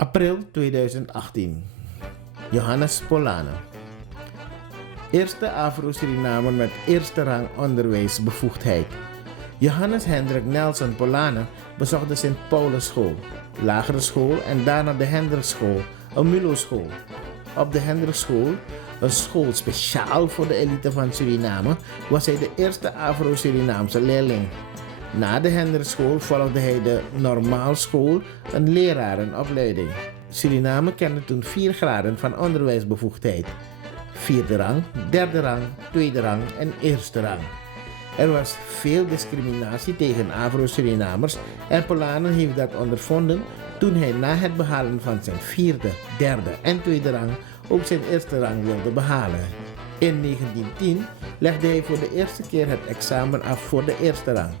April 2018. Johannes Polane. Eerste Afro-Surinamer met eerste rang onderwijsbevoegdheid. Johannes Hendrik Nelson Polane bezocht de Sint Paulus School, lagere school en daarna de Hendrikschool, een MULO-school. Op de Hendrikschool, een school speciaal voor de elite van Suriname, was hij de eerste Afro-Surinaamse leerling. Na de Hendrikschool volgde hij de normaalschool, een lerarenopleiding. Suriname kende toen 4 graden van onderwijsbevoegdheid. 4e rang, 3e rang, 2e rang en 1e rang. Er was veel discriminatie tegen Afro-Surinamers en Polane heeft dat ondervonden toen hij na het behalen van zijn 4e, 3e en 2e rang ook zijn 1e rang wilde behalen. In 1910 legde hij voor de eerste keer het examen af voor de 1e rang.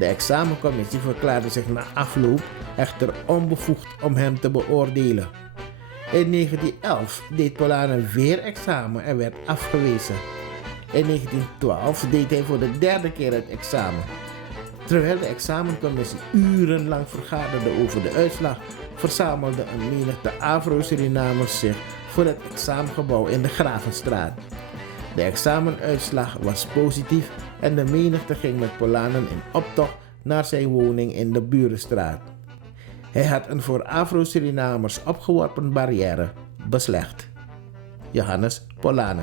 De examencommissie verklaarde zich na afloop echter onbevoegd om hem te beoordelen. In 1911 deed Polane weer examen en werd afgewezen. In 1912 deed hij voor de 3e keer het examen. Terwijl de examencommissie urenlang vergaderde over de uitslag, verzamelde een menigte Afro-Surinamers zich voor het examengebouw in de Gravenstraat. De examenuitslag was positief en de menigte ging met Polane in optocht naar zijn woning in de Burenstraat. Hij had een voor Afro-Surinamers opgeworpen barrière beslecht. Johannes Polane.